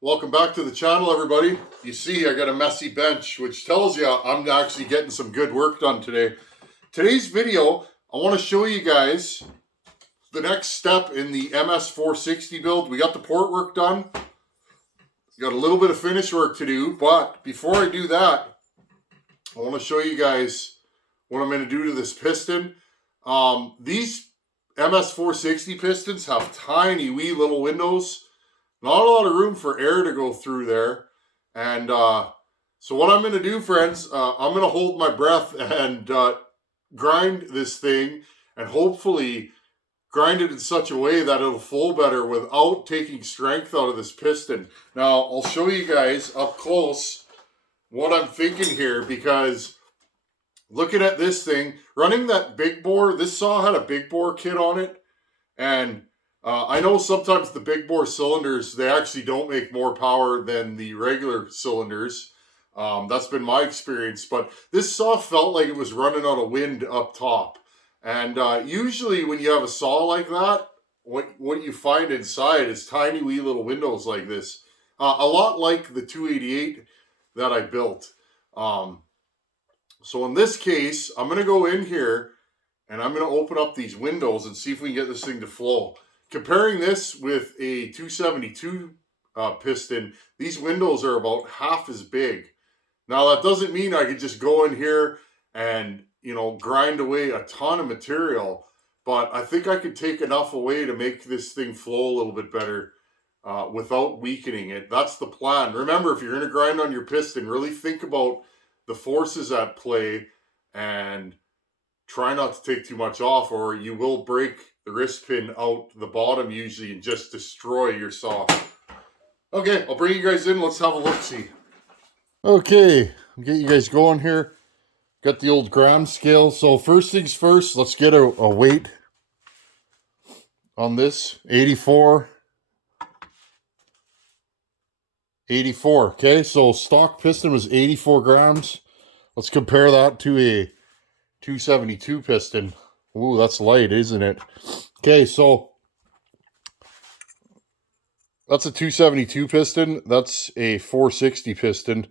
Welcome back to the channel, everybody. You see I got a messy bench, which tells you I'm actually getting some good work done today. Today's video, I want to show you guys the next step in the MS460 build. We got the port work done. Got a little bit of finish work to do, but before I do that, I want to show you guys what I'm going to do to this piston. These MS460 pistons have tiny wee little windows. Not a lot of room for air to go through there. And so what I'm going to do, friends, I'm going to hold my breath and grind this thing and hopefully grind it in such a way that it'll flow better without taking strength out of this piston. Now, I'll show you guys up close what I'm thinking here, because looking at this thing, running that big bore, this saw had a big bore kit on it, and I know sometimes the big bore cylinders, they actually don't make more power than the regular cylinders. That's been my experience, but this saw felt like it was running out of wind up top. And usually when you have a saw like that, what you find inside is tiny wee little windows like this. A lot like the 288 that I built. So in this case, I'm going to go in here and I'm going to open up these windows and see if we can get this thing to flow. Comparing this with a 272 piston, these windows are about half as big. Now that doesn't mean I could just go in here and, you know, grind away a ton of material, but I think I could take enough away to make this thing flow a little bit better without weakening it. That's the plan. Remember, if you're going to grind on your piston, really think about the forces at play and try not to take too much off, or you will break the wrist pin out the bottom usually and just destroy your saw. Okay, I'll bring you guys in. Let's have a look-see. Okay, I'll get you guys going here. Got the old gram scale. So first things first, let's get a weight on this. 84. Okay, so stock piston was 84 grams. Let's compare that to a 272 piston. Ooh, that's light, isn't it? Okay, so that's a 272 piston. That's a 460 piston.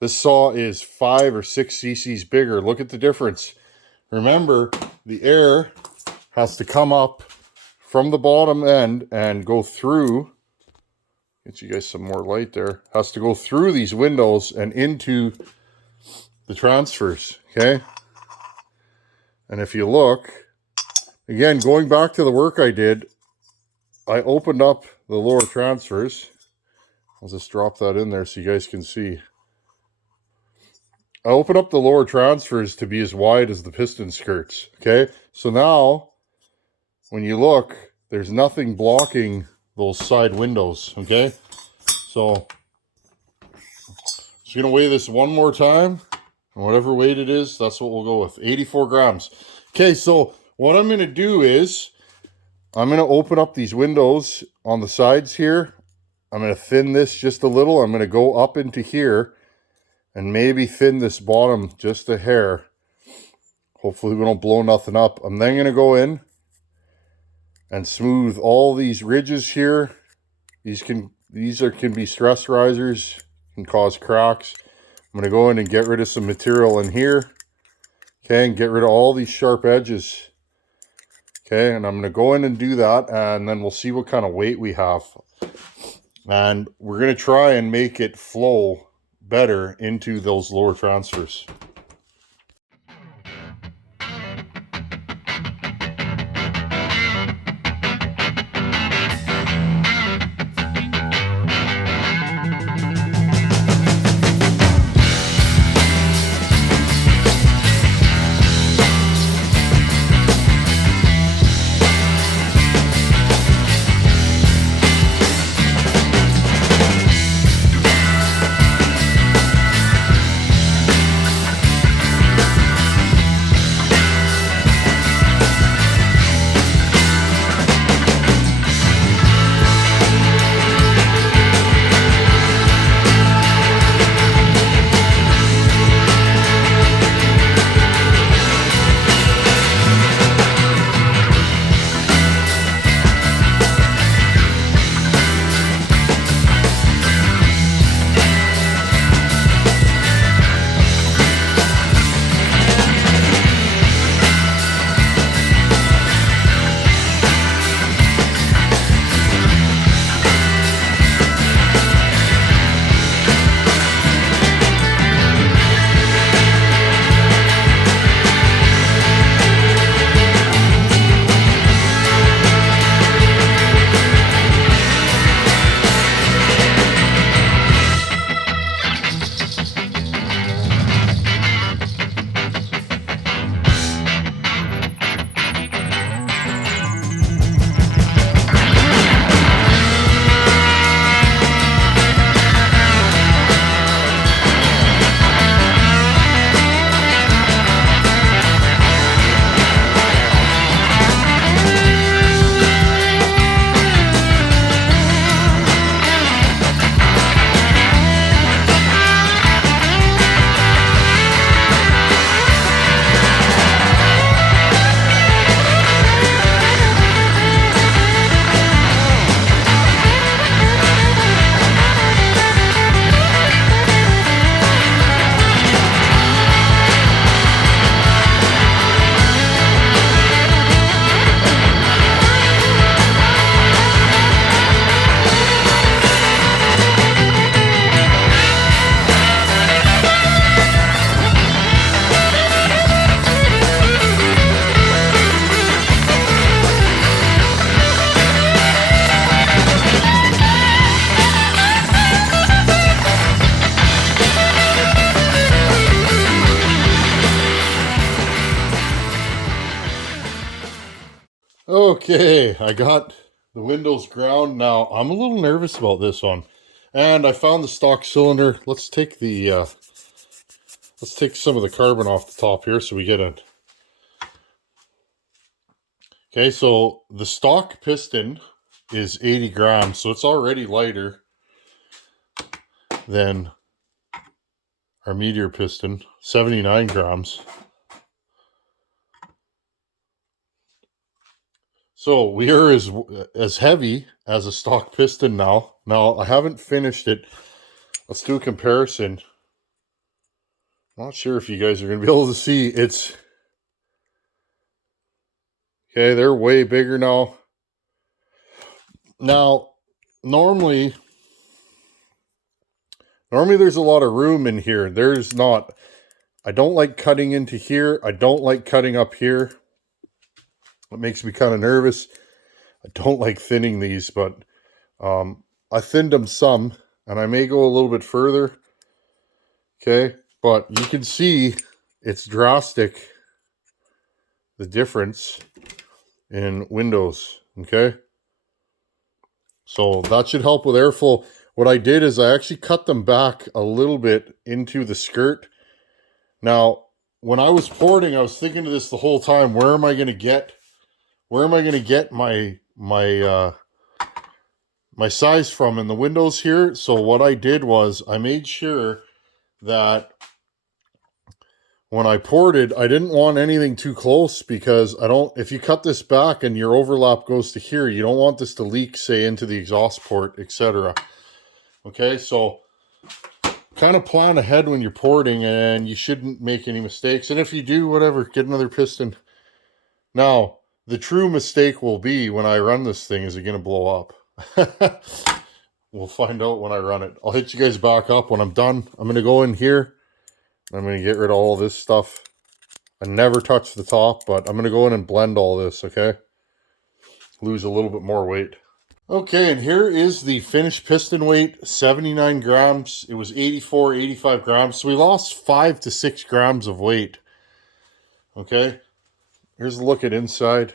This saw is 5 or 6 cc's bigger. Look at the difference. Remember, the air has to come up from the bottom end and go through. Get you guys some more light there. Has to go through these windows and into the transfers, okay? And if you look, again, going back to the work I did, I opened up the lower transfers. I'll just drop that in there so you guys can see. I opened up the lower transfers to be as wide as the piston skirts, okay? So now, when you look, there's nothing blocking those side windows, okay? So, just going to weigh this one more time. Whatever weight it is, that's what we'll go with. 84 grams. Okay, so what I'm going to do is I'm going to open up these windows on the sides here. I'm going to thin this just a little. I'm going to go up into here and maybe thin this bottom just a hair. Hopefully we don't blow nothing up. I'm then going to go in and smooth all these ridges here. These can be stress risers, can cause cracks. I'm going to go in and get rid of some material in here. Okay, and get rid of all these sharp edges. Okay, and I'm going to go in and do that, and then we'll see what kind of weight we have. And we're going to try and make it flow better into those lower transfers. Okay, I got the windows ground now. I'm a little nervous about this one. And I found the stock cylinder. Let's take some of the carbon off the top here so we get it. Okay, so the stock piston is 80 grams, so it's already lighter than our Meteor piston, 79 grams. So we are as heavy as a stock piston now. Now, I haven't finished it. Let's do a comparison. I'm not sure if you guys are going to be able to see. It's... Okay, they're way bigger now. Now, normally there's a lot of room in here. There's not. I don't like cutting into here. I don't like cutting up here. It makes me kind of nervous. I don't like thinning these, but I thinned them some, and I may go a little bit further. Okay, but you can see it's drastic, the difference in windows. Okay, so that should help with airflow. What I did is I actually cut them back a little bit into the skirt. Now, when I was porting, I was thinking of this the whole time. Where am I going to get my size from in the windows here? So what I did was I made sure that when I ported, I didn't want anything too close, because if you cut this back and your overlap goes to here, you don't want this to leak, say, into the exhaust port, etc. Okay, so kind of plan ahead when you're porting, and you shouldn't make any mistakes. And if you do, whatever, get another piston. Now, the true mistake will be when I run this thing, is it going to blow up? We'll find out when I run it. I'll hit you guys back up when I'm done. I'm going to go in here. I'm going to get rid of all this stuff. I never touch the top, but I'm going to go in and blend all this, okay? Lose a little bit more weight. Okay, and here is the finished piston weight, 79 grams. It was 84, 85 grams. So we lost 5 to 6 grams of weight. Okay, here's a look at inside.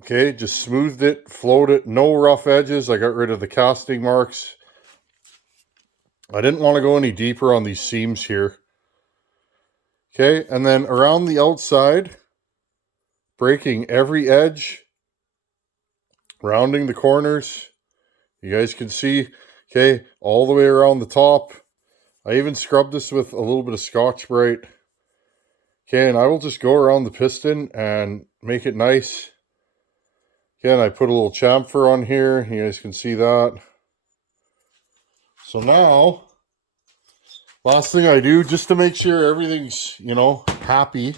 Okay, just smoothed it, flowed it, no rough edges. I got rid of the casting marks. I didn't want to go any deeper on these seams here. Okay, and then around the outside, breaking every edge, rounding the corners. You guys can see, okay, all the way around the top. I even scrubbed this with a little bit of Scotch-Brite. Okay, and I will just go around the piston and make it nice. Again, I put a little chamfer on here. You guys can see that. So now, last thing I do, just to make sure everything's, happy,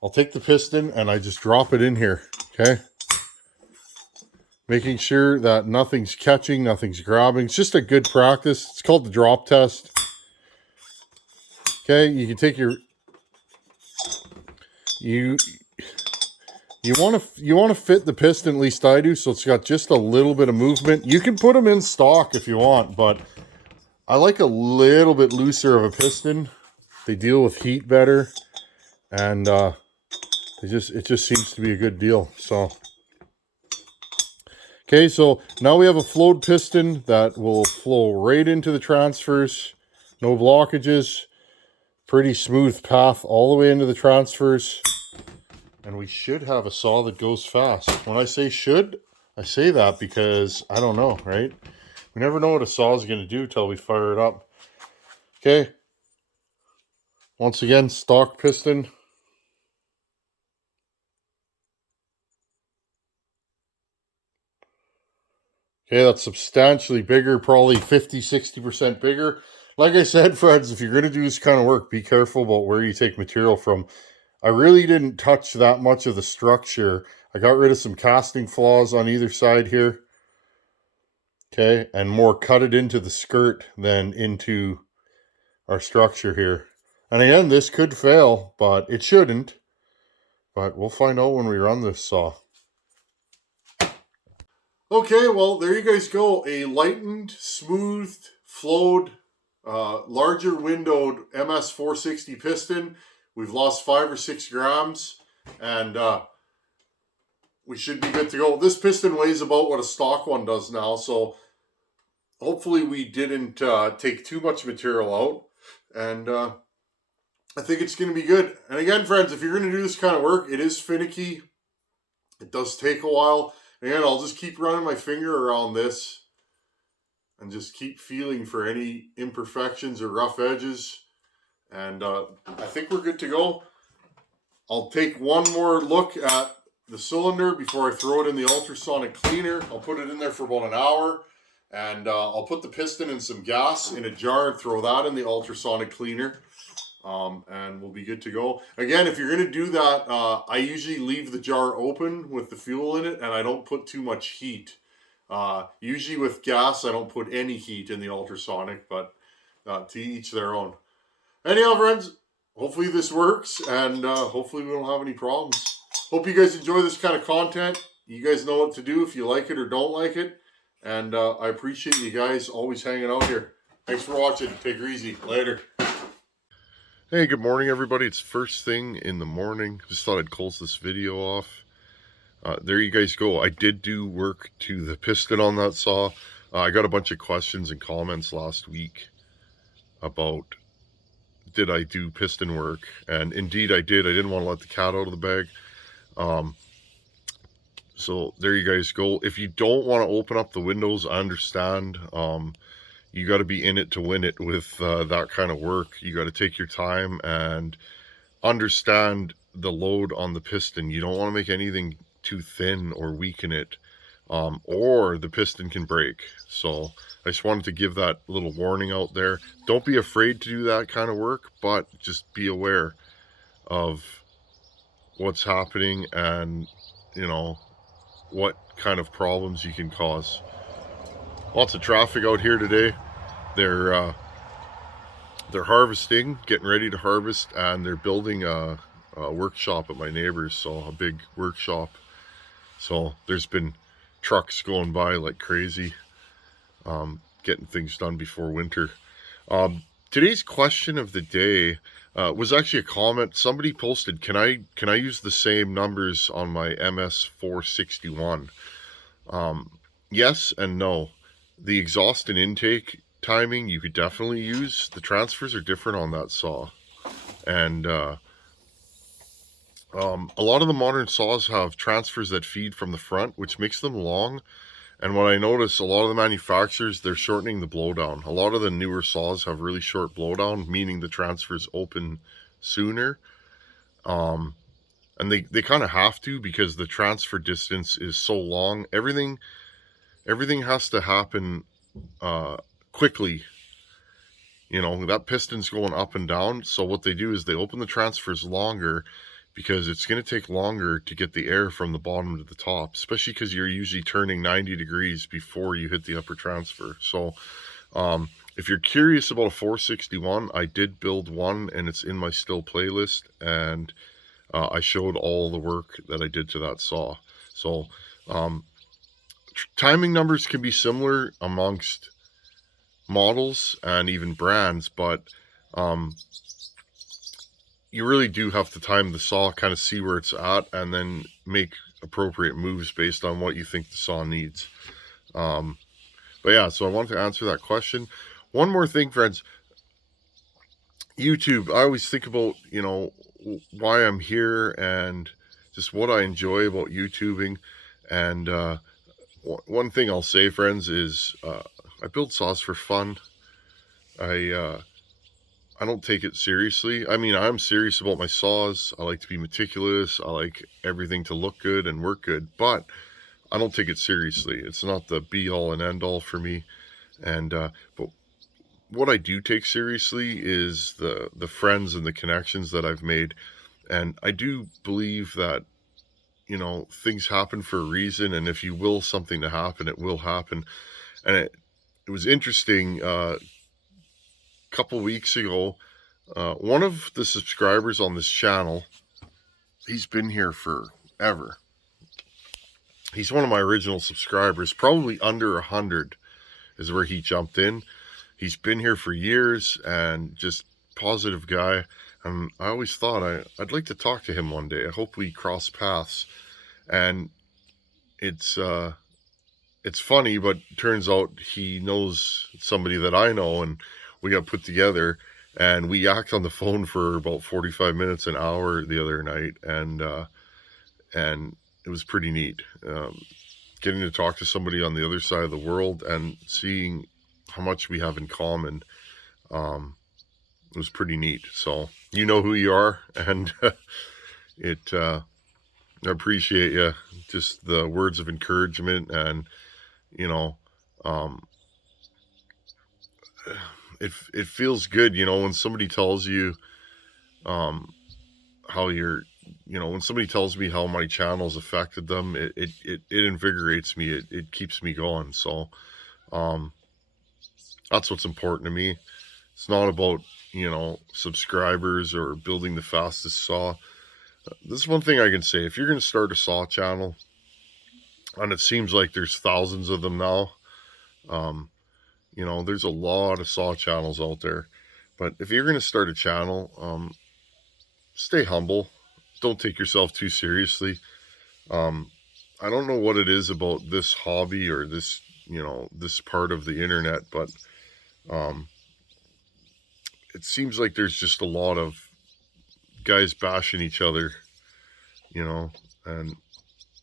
I'll take the piston and I just drop it in here, okay? Making sure that nothing's catching, nothing's grabbing. It's just a good practice. It's called the drop test. Okay, you can take your... You want to fit the piston, at least I do, so it's got just a little bit of movement. You can put them in stock if you want, but I like a little bit looser of a piston. They deal with heat better, and it just seems to be a good deal. So, okay, so now we have a flowed piston that will flow right into the transfers. No blockages. Pretty smooth path all the way into the transfers. And we should have a saw that goes fast. When I say should, I say that because I don't know, right? We never know what a saw is going to do till we fire it up. Okay. Once again, stock piston. Okay, that's substantially bigger, probably 50-60% bigger. Like I said, friends, if you're going to do this kind of work, be careful about where you take material from. I really didn't touch that much of the structure. I got rid of some casting flaws on either side here. Okay, and more cut it into the skirt than into our structure here. And again, this could fail, but it shouldn't. But we'll find out when we run this saw. Okay, well, there you guys go. A lightened, smoothed, flowed, larger windowed MS460 piston We've lost 5 or 6 grams, and we should be good to go. This piston weighs about what a stock one does now, so hopefully we didn't take too much material out, and I think it's going to be good. And again, friends, if you're going to do this kind of work, it is finicky. It does take a while. Again, I'll just keep running my finger around this and just keep feeling for any imperfections or rough edges. And I think we're good to go. I'll take one more look at the cylinder before I throw it in the ultrasonic cleaner. I'll put it in there for about an hour, and I'll put the piston in some gas in a jar and throw that in the ultrasonic cleaner, and we'll be good to go. Again, if you're going to do that, I usually leave the jar open with the fuel in it, and I don't put too much heat. Usually with gas, I don't put any heat in the ultrasonic, but to each their own. Anyhow, friends, hopefully this works, and hopefully we don't have any problems. Hope you guys enjoy this kind of content. You guys know what to do if you like it or don't like it. And I appreciate you guys always hanging out here. Thanks for watching. Take her easy. Later. Hey, good morning, everybody. It's first thing in the morning. Just thought I'd close this video off. There you guys go. I did do work to the piston on that saw. I got a bunch of questions and comments last week about did I do piston work, and indeed I did. I didn't want to let the cat out of the bag. So there you guys go. If you don't want to open up the windows, I understand. You got to be in it to win it with that kind of work. You got to take your time and understand the load on the piston. You don't want to make anything too thin or weaken it, or the piston can break. So I just wanted to give that little warning out there. Don't be afraid to do that kind of work, but just be aware of what's happening and, you know, what kind of problems you can cause. Lots of traffic out here today. They're harvesting, getting ready to harvest, and they're building a workshop at my neighbor's, so a big workshop. So there's been trucks going by like crazy, getting things done before winter. Today's question of the day was actually a comment. Somebody posted, can I use the same numbers on my Ms460? Yes and no. The exhaust and intake timing you could definitely use. The transfers are different on that saw, and a lot of the modern saws have transfers that feed from the front, which makes them long. And what I notice, a lot of the manufacturers, they're shortening the blowdown. A lot of the newer saws have really short blowdown, meaning the transfers open sooner. And they kind of have to, because the transfer distance is so long. Everything has to happen quickly. You know, that piston's going up and down. So what they do is they open the transfers longer, because it's going to take longer to get the air from the bottom to the top, especially because you're usually turning 90 degrees before you hit the upper transfer. So if you're curious about a 461, I did build one, and it's in my Stihl playlist, and I showed all the work that I did to that saw. So timing numbers can be similar amongst models and even brands, but you really do have to time the saw, kind of see where it's at, and then make appropriate moves based on what you think the saw needs. But yeah, so I wanted to answer that question. One more thing, friends. YouTube, I always think about, you know, why I'm here and just what I enjoy about YouTubing. And one thing I'll say, friends, is I build saws for fun. I don't take it seriously. I mean, I'm serious about my saws. I like to be meticulous. I like everything to look good and work good, but I don't take it seriously. It's not the be all and end all for me. And but what I do take seriously is the friends and the connections that I've made. And I do believe that, you know, things happen for a reason, and if you will something to happen, it will happen. And it was interesting. Couple weeks ago, one of the subscribers on this channel, he's been here forever. He's one of my original subscribers, probably under 100 is where he jumped in. He's been here for years, and just positive guy. And I always thought I'd like to talk to him one day. I hope we cross paths. And it's funny, but turns out he knows somebody that I know, and we got put together, and we yacked on the phone for about 45 minutes, an hour the other night, and it was pretty neat. Getting to talk to somebody on the other side of the world and seeing how much we have in common, it was pretty neat. So you know who you are, and I appreciate you, just the words of encouragement, and you know, it feels good, when somebody tells you how you're, when somebody tells me how my channel's affected them, it invigorates me. It keeps me going. So that's what's important to me. It's not about, subscribers or building the fastest saw. This is one thing I can say. If you're going to start a saw channel, and it seems like there's thousands of them now, there's a lot of saw channels out there. But if you're going to start a channel, stay humble. Don't take yourself too seriously. I don't know what it is about this hobby or this, this part of the internet, but it seems like there's just a lot of guys bashing each other, and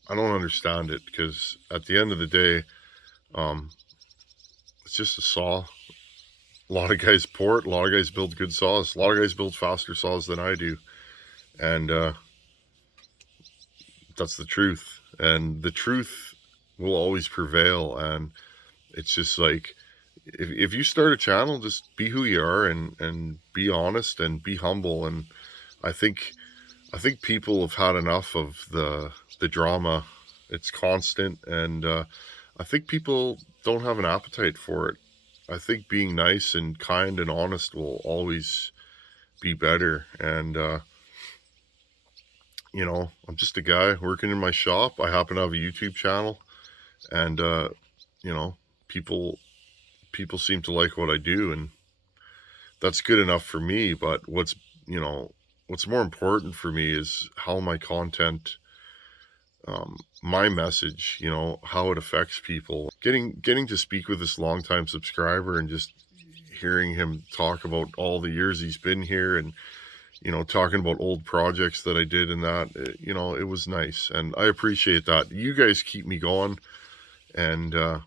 I don't understand it, because at the end of the day, it's just a saw. A lot of guys port, a lot of guys build good saws, a lot of guys build faster saws than I do, and that's the truth, and the truth will always prevail. And it's just like, if you start a channel, just be who you are, and be honest and be humble. And I think people have had enough of the drama. It's constant, and I think people don't have an appetite for it. I think being nice and kind and honest will always be better. And I'm just a guy working in my shop. I happen to have a YouTube channel, and people seem to like what I do, and that's good enough for me. But what's more important for me is how my content, my message, how it affects people. Getting to speak with this longtime subscriber, and just hearing him talk about all the years he's been here, and talking about old projects that I did, and that, it was nice, and I appreciate that. You guys keep me going, and I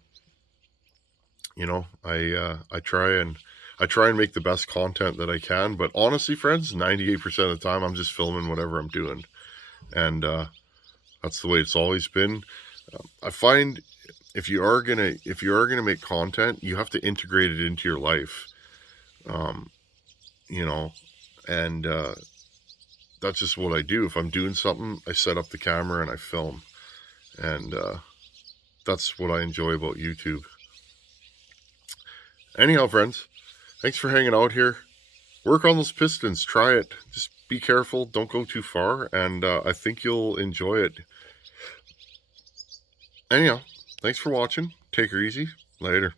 try and make the best content that I can. But honestly, friends, 98% of the time I'm just filming whatever I'm doing, and that's the way it's always been. I find if you are gonna make content, you have to integrate it into your life, and that's just what I do. If I'm doing something, I set up the camera and I film, and that's what I enjoy about YouTube. Anyhow, friends, thanks for hanging out here. Work on those pistons. Try it. Just be careful. Don't go too far, and I think you'll enjoy it. Anyhow, thanks for watching. Take her easy. Later.